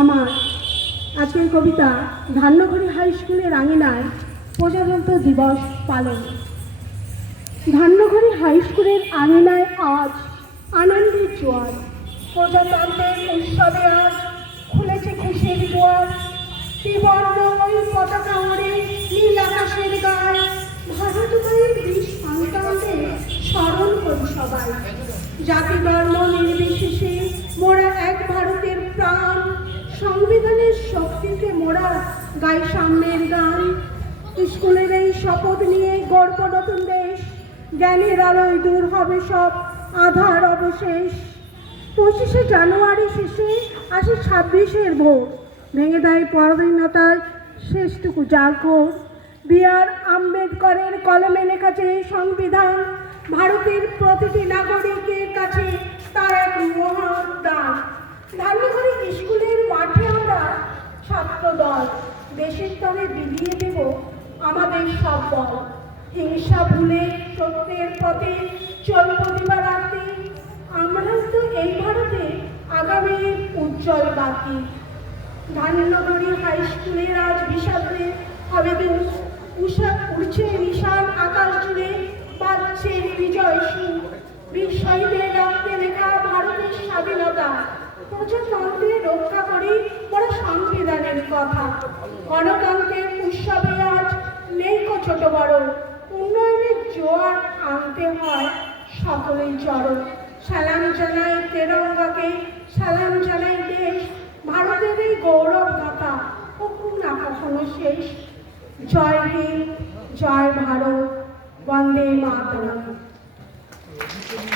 আমার আজকের কবিতা ধান্যঘড়ি হাই স্কুলের আঙিনায় প্রজাতন্ত্র দিবস পালন। ধান্যঘড়ি হাই স্কুলের আঙিনায় আজ আনন্দের জোয়ার। প্রজাতন্ত্রের উৎসবে আজ খুলেছে খুশির দুয়ার। ত্রিবর্ণ ওই পতাকা ওড়ে নীল আকাশের গায়ে, ভারত মায়ের বীর সন্তানদের স্মরণ করি সবাই। জাতি ধর্ম নির্বিশেষে মোরা এক ভারতের প্রাণ, সংবিধানের শক্তিতে মোরা গাই সাম্যের গান। স্কুলের এই শপথ নিয়ে গর্ব নতুন দেশ, জ্ঞানের আলোয় দূর হবে সব আধার অবশেষ। 25শে জানুয়ারি শেষে আসে 26-এর ভোর, ভেঙে দেয় পরাধীনতার শেষটুকু জাগর। বি.আর. আম্বেদকরের কলমে লেখা যে সংবিধান, ভারতের প্রতিটি নাগরিকের কাছে তার এক মহান দান। ধান্যঘড়ি স্কুলের মাঠে আমরা ছাত্র দল, দেশের তরে বিলিয়ে দেব আমাদের সব বল। হিংসা ভুলে সত্যের পথে চলব দিবারাত্রি, আমরা তো এই ভারতে আগামী উজ্জ্বল বাতি। ধান্যঘড়ি হাই স্কুলের আজ বিষাদে হবে দিন, উঠছে নিশান আকাশ জুড়ে, বাজছে বিজয় সুর। বীর শহীদের রক্তে লেখা ভারতের স্বাধীনতা, প্রজাতন্ত্রের রক্ষা করি বড় সংবিধানের কথা। গণতন্ত্রের উৎসবে আজ নেই কো ছোট বড়, উন্নয়নের জোয়ার আনতে হয় সকলেই চরণ। সালাম জানাই তেরঙ্গাকে, সালাম জানাই দেশ, ভারতের এই গৌরব গাথা হোক না কখনো শেষ। জয় হিন্দ, জয় ভারত, বন্দে মাতরম।